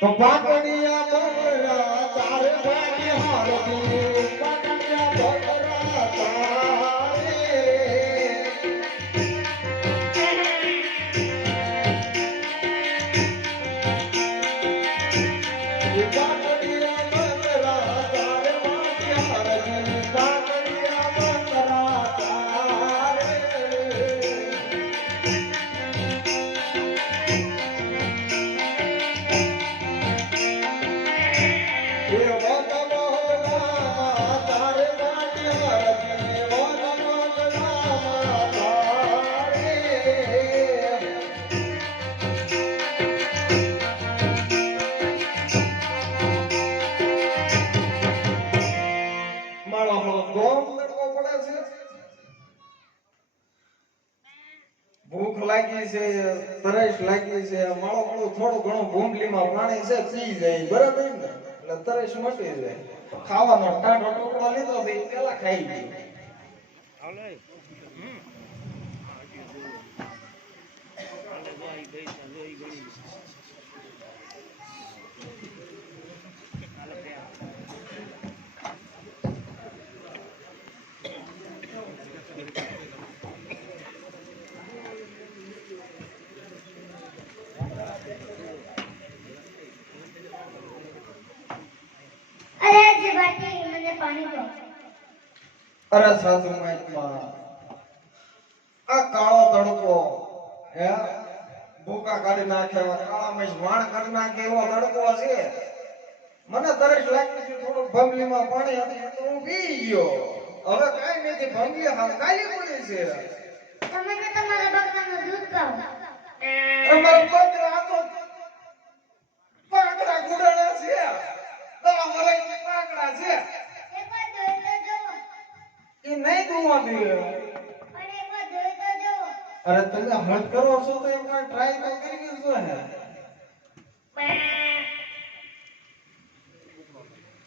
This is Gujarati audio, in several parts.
તો પાકડિયા તારે ભાગ્ય હારતી છે તરસ લાગી છે માળો માળો થોડું ઘણું ભૂંગલીમાં પાણી છે પી જાય બરાબર ને? એટલે તરસ મટી જાય. ખાવાનો ટાઢો ટુકડો લીધો છે પેલા ખાઈ અરે જે બાટી મને પાણી અરે સાધુ મહાત્મા આ કાળો તડકો હે? ભૂકા કાઢી નાખ્યા કાળા મેં વાણ કરી નાખે એવો તડકો છે. મને તરસ લાગી છે થોડું ભંગલીમાં પાણી હતી તો હું પી ગયો. હવે કાંઈ નથી ભંગલી હાલ કાલી પડી છે. તમે તમારા બકરાનું દૂધ પાવ અમારું આ તો પાકડા ગુડાણા છે દવા મરાઈ પાકડા છે એકવાર ધોઈ તો જુઓ એ અરે તમે હટ કરો છો તો એકવાર ટ્રાય તો કરી છો ને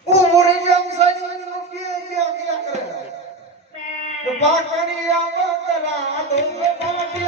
ઓ મોરે જમ સાજી નો કે કે કે કરે? તો પાકડી આવો બકરા દો પાટી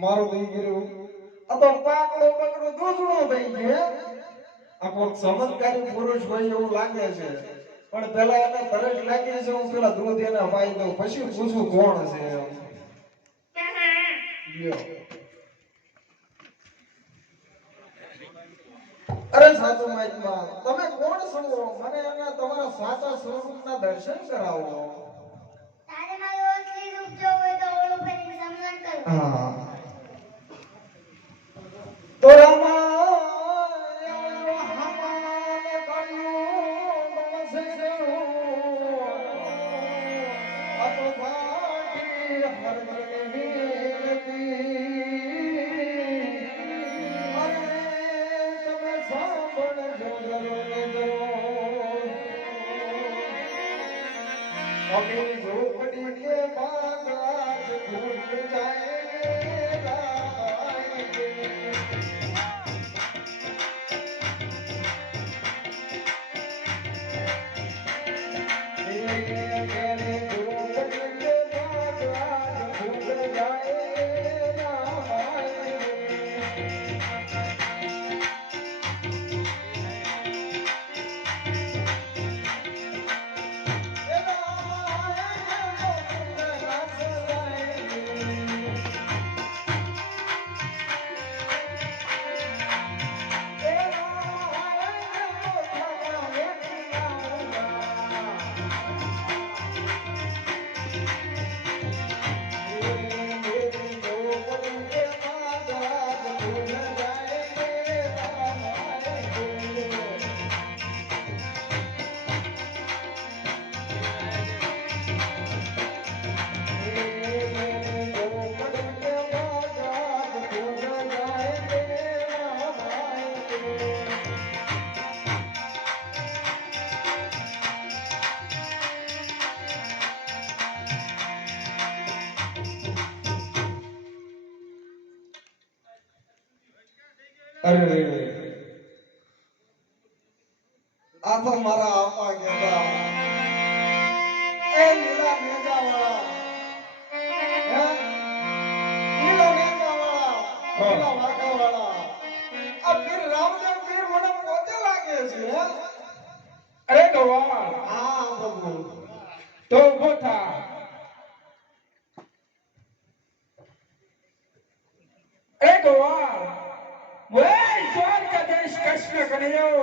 મારું થઈ ગયું. આ તો પાકડો પકડો દૂધણો થઈ ગયો. આ કોઈક ચમત્કારી પુરુષ હોય એવું લાગે છે. પણ પેલા એને તરસ લાગી છે હું પેલા દૂધ એને અપાઈ દઉં. પછી પૂછું કોણ છે અરે સાધુ મહાત્મા તમે કોણ છો? મને એના તમારા સાચા સ્વરૂપના દર્શન કરાવો. તારે મારું અસલી રૂપ જોવું હોય તો ઓળું ફરીને સન્માન કરો હા. અમી ઝોપડી કે બાગાજ ભૂલ જાય. અરે આ તો મારા આપા ગેડા. એ વાળા વાળા વાળા આ પીર રામદેવ પીર મને પોતે લાગે છે અરે ગોવાળ હા પ્રભુ તો ઊભો થા અરે ગોવાળ મોરે દ્વારકાધીશ કૃષ્ણ કનૈયો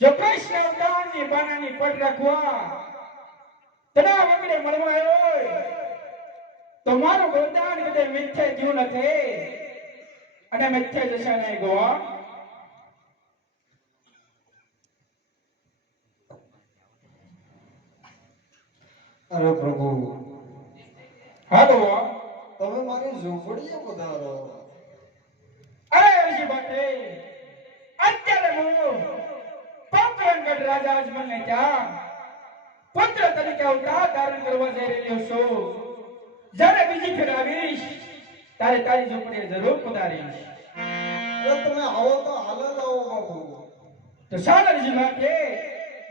જો કૃષ્ણ અવતારની બાનાની પટ રાખવા તના વગડે મળવા આવ્યો હોય તો મારું ગોદાન કદે મિથ્યા જીવ નથી. અને મિથ્ય જશે નહીં ગોવા અરે પ્રભુ. હા ગોવા તમે મારી ઝૂંપડીએ પધારો. અરે અરજી બાટે અત્યારે હું પોકરણગઢ રાજા અજમલને ત્યાં પુત્ર તરીકે અવતાર ધારણ કરવા જઈ રહ્યો છું. જ્યારે બીજી ફેર આવીશ તારે તારી ઝૂંપડી જરૂર પધારીશ તમે આવો તો હાલ જ આવો બાપુ તો અરજી બાટે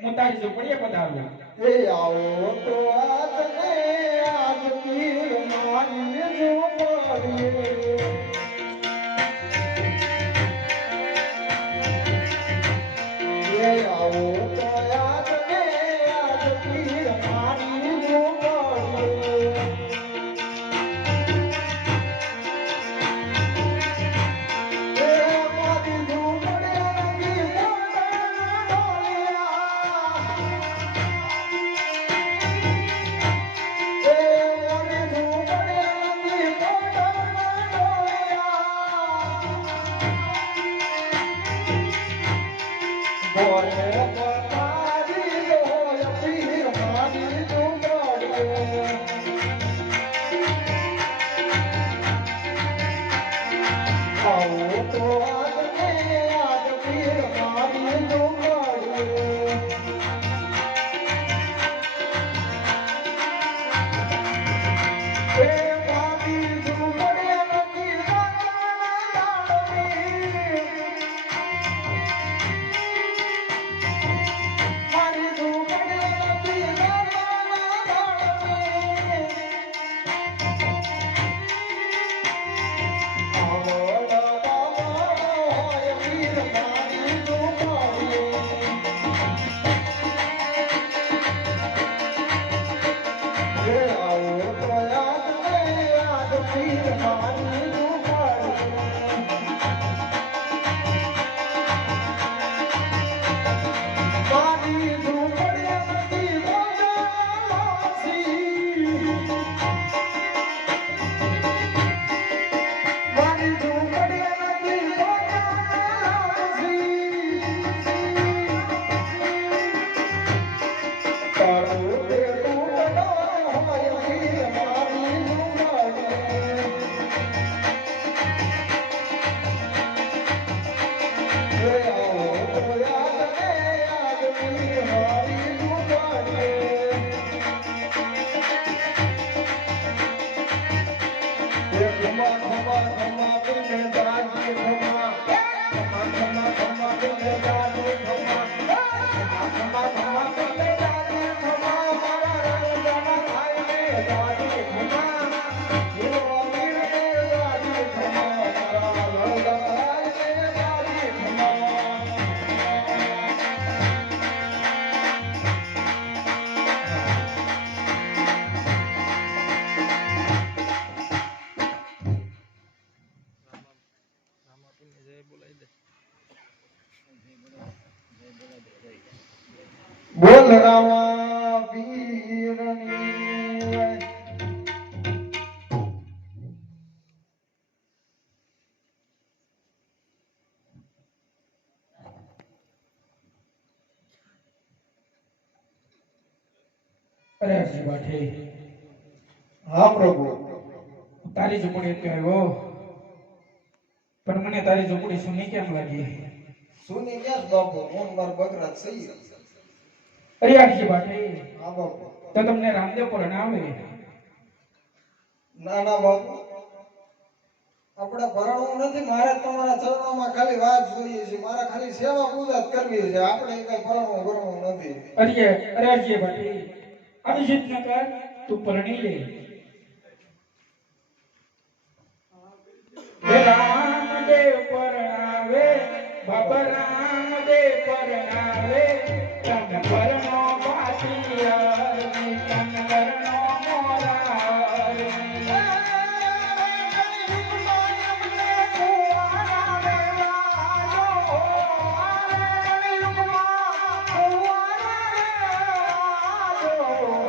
હું તારી ઝૂંપડીએ પધારું. એ આવો તો આજ ને આજ પીર મારી ઝૂંપડીએ મને તારી ઝૂંપડી સુની કેમ લાગી? સુની ક્યાં બાપુ? હું માર બકરા સહી અરે આખી બાટે હા બાપુ. તો તમને રામદેવ પર આવે ના ના બાપુ. આપણે ભરણવું નથી મારે તમારા ચરણોમાં ખાલી વાત જોઈએ છે. મારે ખાલી સેવા પૂજા કરવી છે. આપણે કઈ ભરણવું ભરણવું નથી. અરે અરે અરજી ભાટી અભિષેક ન કર તું પરણી લે. બાબા રામદેવ પરણાવે તમે પરણો પાટિયા તમે પરણો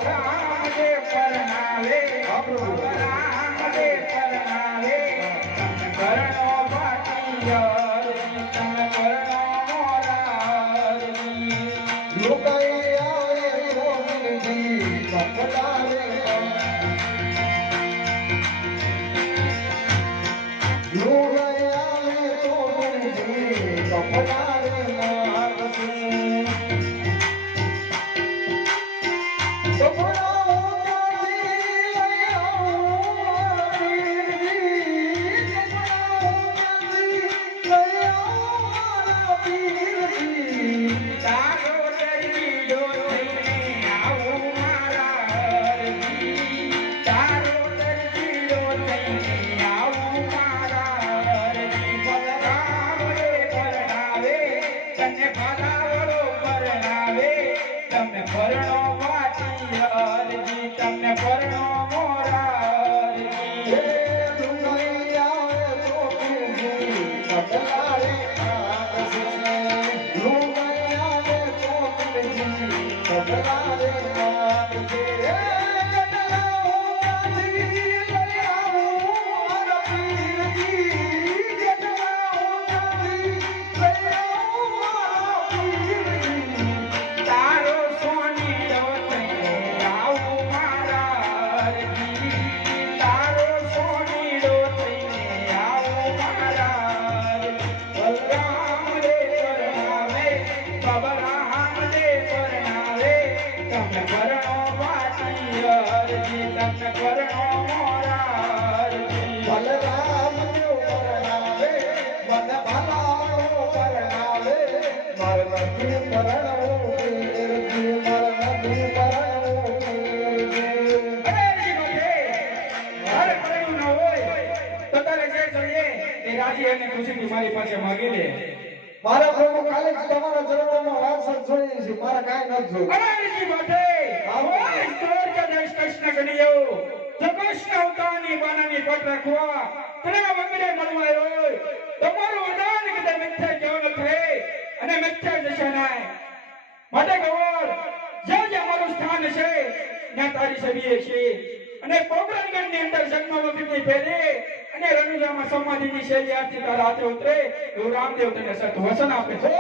રામદેવ પરણાવે અને ખુશીથી મારી પાસે માગી લે મારા પ્રભુ ખાલી જ તમારા ચરણોમાં વાસ જ જોઈએ મારા કાંઈ નથી જોયું. અનારજી માટે દ્વારકાધીશ કૃષ્ણ કનૈયો જો કૃષ્ણ અવતારની બાનાની પટ રાખવા તને વગરે મળવા આવ્યો તમારું વરદાન કે તે મિથ્યા જેવો ન થાય. અને મિથ્યા જશે નહીં માટે ગૌર જ્યાં જ્યાં અમારું સ્થાન છે, ત્યાં તારી શકીએ છીએ અને પોકરણગઢની અંદર જન્મવતીની પહેરે અને રણુજામાં સમાધિની શૈલી આરતી તારા ઉતરે રામદેવ તને સત વચન આપે. છે